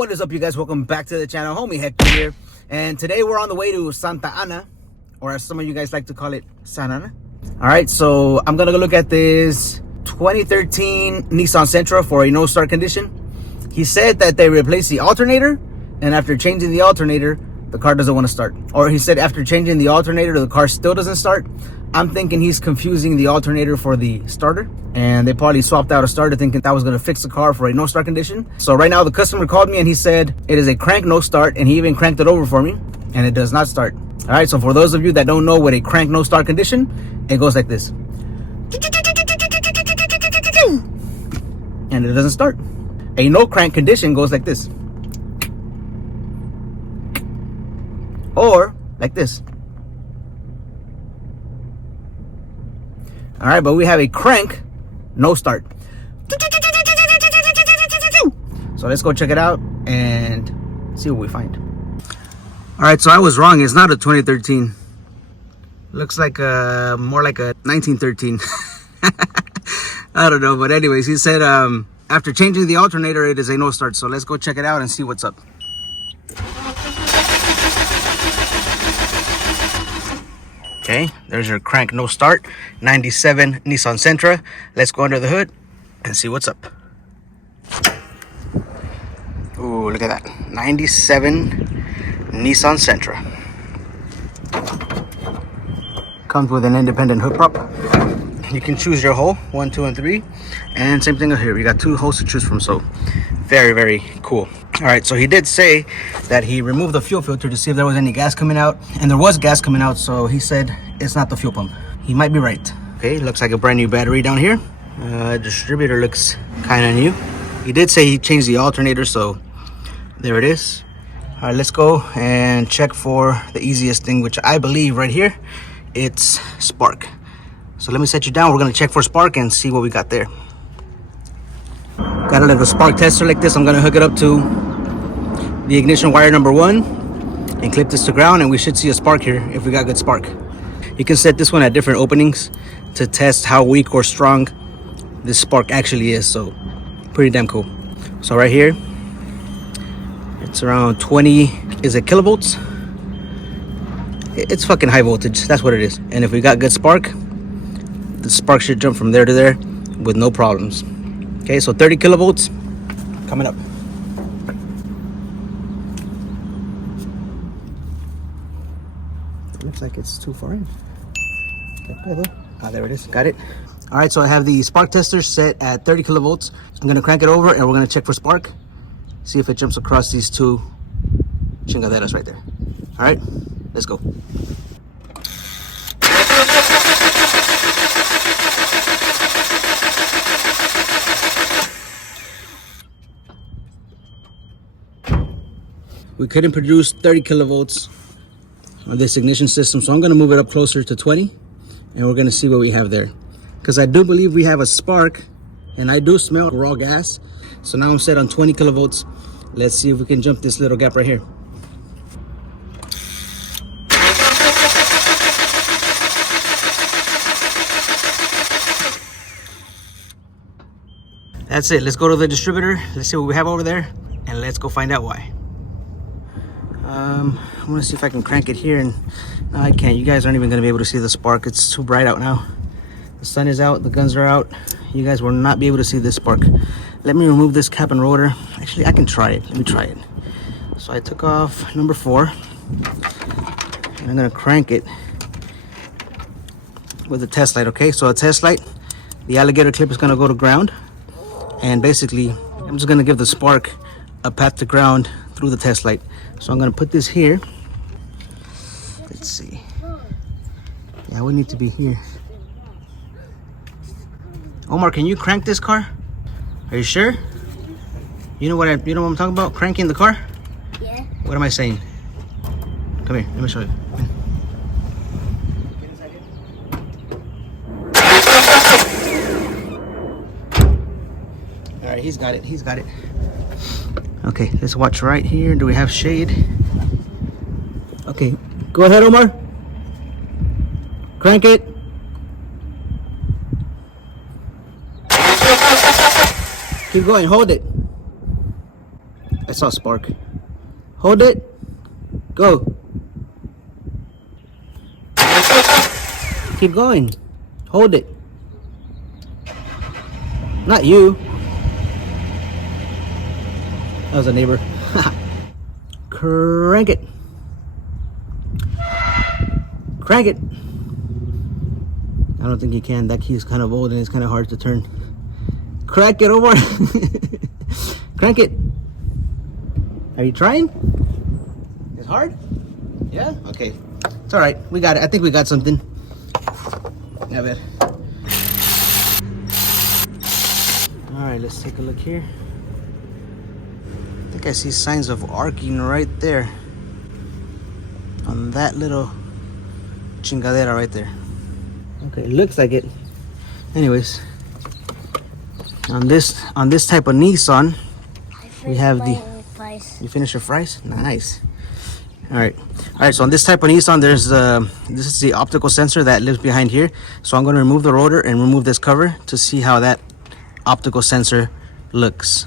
What is up, you guys? Welcome back to the channel. Homie Hector here, and today we're on the way to Santa Ana, or as some of you guys like to call it, Santa Ana. All right, so I'm gonna go look at this 2013 Nissan Sentra for a no-start condition. He said that they replaced the alternator, and after changing the alternator, the car doesn't want to start. Or he said after changing the alternator, the car still doesn't start. I'm thinking he's confusing the alternator for the starter, and they probably swapped out a starter thinking that was going to fix the car for a no start condition. So right now the customer called me and he said it is a crank no start, and he even cranked it over for me and it does not start. All right, so for those of you that don't know what a crank no start condition, it goes like this, and it doesn't start. A no crank condition goes like this, or like this. All right, but we have a crank no start. So let's go check it out and see what we find. All right, so I was wrong. It's not a 2013. Looks like more like a 1913. I don't know, but anyways, he said after changing the alternator, it is a no start. So let's go check it out and see what's up. Okay, there's your crank no start, 97 Nissan Sentra. Let's go under the hood and see what's up. Ooh, look at that, 97 Nissan Sentra. Comes with an independent hood prop. You can choose your hole, 1, 2, and 3. And same thing here, you got 2 holes to choose from, so very, very cool. All right, so he did say that he removed the fuel filter to see if there was any gas coming out, and there was gas coming out, so he said it's not the fuel pump. He might be right. Okay, looks like a brand new battery down here. Distributor looks kind of new. He did say he changed the alternator, so there it is. All right, let's go and check for the easiest thing, which I believe right here, it's spark. So let me set you down. We're gonna check for spark and see what we got there. Got a little spark tester like this. I'm gonna hook it up to the ignition wire number 1 and clip this to ground, and we should see a spark here if we got good spark. You can set this one at different openings to test how weak or strong this spark actually is, so pretty damn cool. So right here, it's around 20 kilovolts. It's fucking high voltage, that's what it is. And if we got good spark, the spark should jump from there to there with no problems. Okay, so 30 kilovolts coming up. Looks like it's too far in. Ah, there it is, got it. All right, so I have the spark tester set at 30 kilovolts. I'm gonna crank it over and we're gonna check for spark. See if it jumps across these 2 chingaderas right there. All right, let's go. We couldn't produce 30 kilovolts on this ignition system, so I'm going to move it up closer to 20, and we're going to see what we have there. Because I do believe we have a spark, and I do smell raw gas. So now I'm set on 20 kilovolts. Let's see if we can jump this little gap right here. That's it. Let's go to the distributor. Let's see what we have over there, and let's go find out why. I want to see if I can crank it here, and no, I can't. You guys aren't even going to be able to see the spark. It's too bright out now. The sun is out, the guns are out. You guys will not be able to see this spark. Let me remove this cap and rotor. Actually, I can try it. Let me try it. So I took off number 4, and I'm going to crank it with a test light. Okay, so a test light, the alligator clip is going to go to ground, and basically I'm just going to give the spark a path to ground through the test light. So I'm going to put this here. Let's see. Yeah, we need to be here. Omar, can you crank this car? Are you sure? You know what I'm talking about? Cranking the car? Yeah. What am I saying? Come here, let me show you. All right, he's got it. He's got it. Okay, let's watch right here. Do we have shade? Okay, go ahead, Omar. Crank it. Keep going, hold it. I saw a spark. Hold it. Go. Keep going. Hold it. Not you. That was a neighbor. Crank it. Crank it. I don't think you can. That key is kind of old and it's kind of hard to turn. Crank it over. Crank it. Are you trying? It's hard? Yeah? Okay. It's alright. We got it. I think we got something. Yeah, bad. Alright, let's take a look here. I think I see signs of arcing right there. On that little chingadera right there. Okay, it looks like it. Anyways, on this type of Nissan, we have the. You finished your fries? Nice. All right. So on this type of Nissan, there's this is the optical sensor that lives behind here. So I'm going to remove the rotor and remove this cover to see how that optical sensor looks.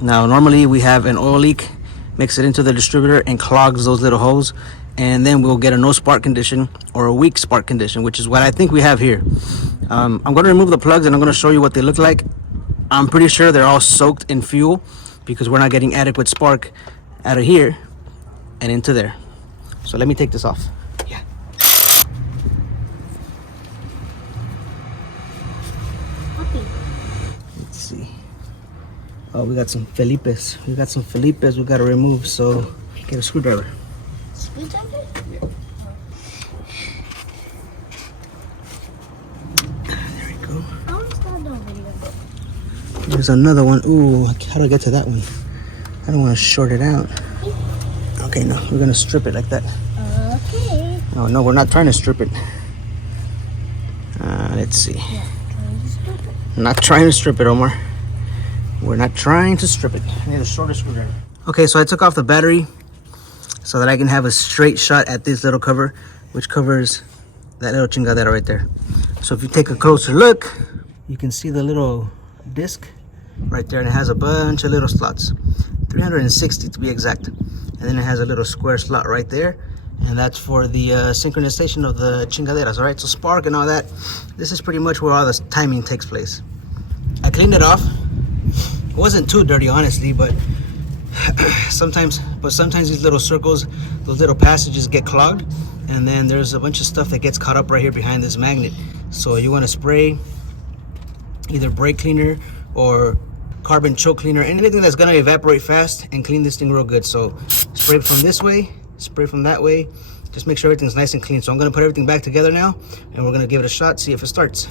Now, normally we have an oil leak, mix it into the distributor and clogs those little holes, and then we'll get a no spark condition or a weak spark condition, which is what I think we have here. I'm going to remove the plugs and I'm going to show you what they look like. I'm pretty sure they're all soaked in fuel because we're not getting adequate spark out of here and into there. So let me take this off. Yeah. Let's see. Oh, we got some Felipes. We got to remove, so get a screwdriver. Screwdriver? Yeah. There we go. There's another one. Ooh, how do I get to that one? I don't want to short it out. Okay, no, we're gonna strip it like that. Okay. Oh no, we're not trying to strip it. Let's see. Yeah, Not trying to strip it, Omar. We're not trying to strip it. I need a shorter screwdriver. Okay, so I took off the battery so that I can have a straight shot at this little cover, which covers that little chingadera right there. So if you take a closer look, you can see the little disc right there, and it has a bunch of little slots, 360 to be exact. And then it has a little square slot right there, and that's for the synchronization of the chingaderas. All right, so spark and all that, this is pretty much where all the timing takes place. I cleaned it off. It wasn't too dirty, honestly, but sometimes these little circles, those little passages get clogged, and then there's a bunch of stuff that gets caught up right here behind this magnet. So you want to spray either brake cleaner or carbon choke cleaner, anything that's gonna evaporate fast, and clean this thing real good. So spray from this way, spray from that way, just make sure everything's nice and clean. So I'm gonna put everything back together now, and we're gonna give it a shot, see if it starts.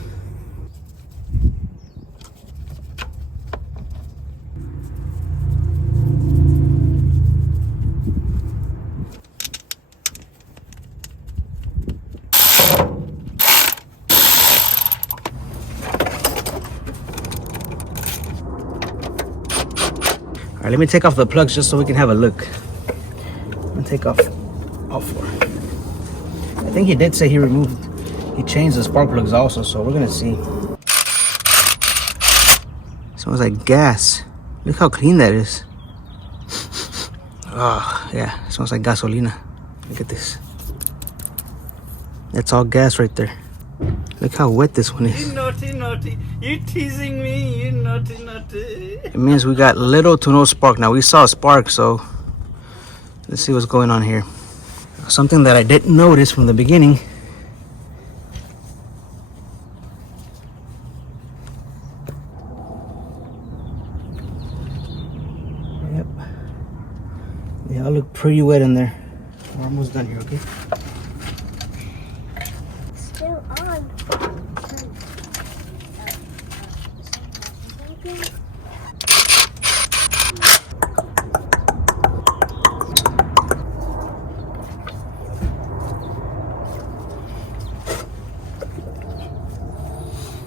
All right, let me take off the plugs just so we can have a look. I'm gonna take off all four. I think he did say he changed the spark plugs also, so we're gonna see. Smells like gas. Look how clean that is. Oh, yeah, it smells like gasolina. Look at this. That's all gas right there. Look how wet this one is. You naughty. You teasing me, you naughty. It means we got little to no spark. Now we saw a spark, so let's see what's going on here. Something that I didn't notice from the beginning. Yep. They all look pretty wet in there. We're almost done here, okay? Still on.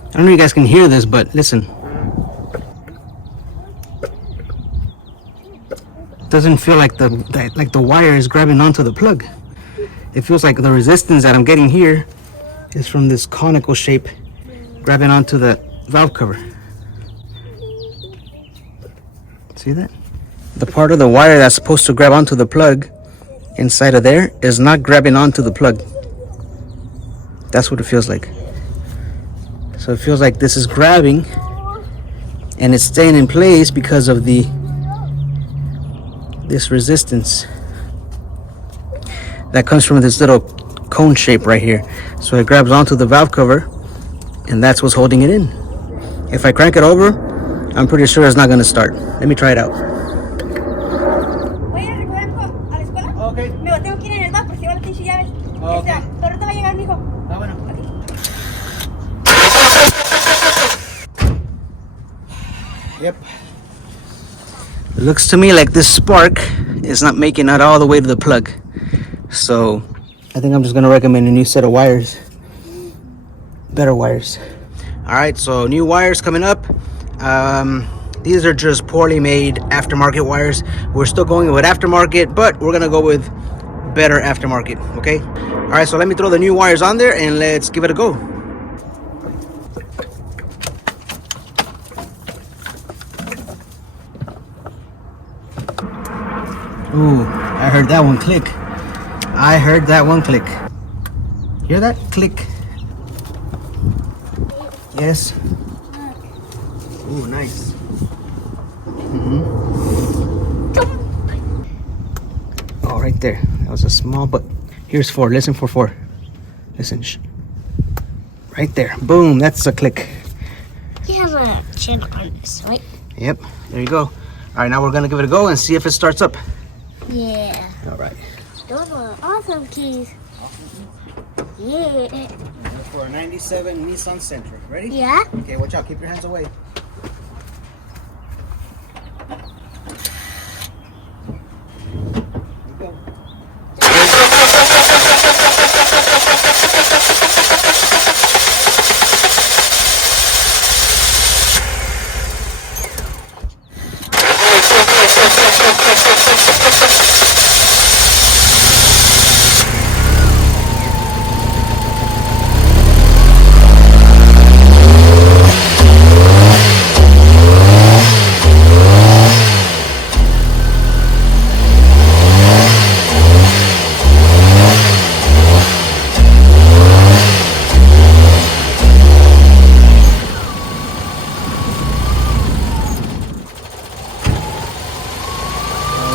I don't know if you guys can hear this, but listen. It doesn't feel like the wire is grabbing onto the plug. It feels like the resistance that I'm getting here is from this conical shape grabbing onto the valve cover. See that? the part of the wire that's supposed to grab onto the plug inside of there is not grabbing onto the plug. That's what it feels like. So it feels like this is grabbing and it's staying in place because of this resistance that comes from this little cone shape right here. So it grabs onto the valve cover and that's what's holding it in. If I crank it over, I'm pretty sure it's not going to start. Let me try it out. Okay. Yep. It looks to me like this spark is not making it all the way to the plug. So I think I'm just gonna recommend a new set of wires. Better wires. Alright, so new wires coming up. These are just poorly made aftermarket wires. We're still going with aftermarket, but we're gonna go with better aftermarket, okay? Alright, so let me throw the new wires on there and let's give it a go. Ooh, I heard that one click. I heard that one click. Hear that? Click. Yes. Ooh, nice. Oh, right there. That was a small, but here's 4. Listen for 4. Listen. Shh. Right there. Boom. That's a click. You have a channel on this, right? Yep. There you go. All right, now we're gonna give it a go and see if it starts up. Yeah. All right. Those are awesome keys. Yeah. For a 97 Nissan Sentra. Ready? Yeah. Okay, watch out. Keep your hands away.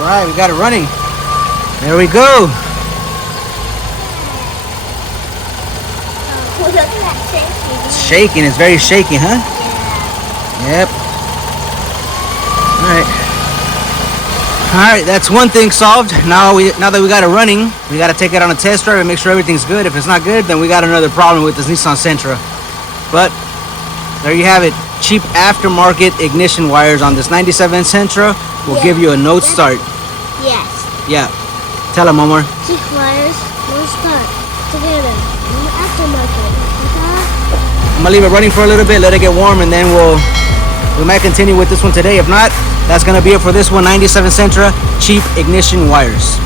Alright, we got it running. There we go. Look at that shaking. It's shaking. It's very shaky, huh? Yep. Alright, that's one thing solved. Now that we got it running, we got to take it on a test drive and make sure everything's good. If it's not good, then we got another problem with this Nissan Sentra. But there you have it. Cheap aftermarket ignition wires on this 97 Sentra will give you a no start. Yes. Yeah. Tell them, Omar. Cheap wires, no start. Together. In the aftermarket. Okay? I'm gonna leave it running for a little bit, let it get warm, and then we might continue with this one today. If not, that's gonna be it for this one, 97 Sentra cheap ignition wires.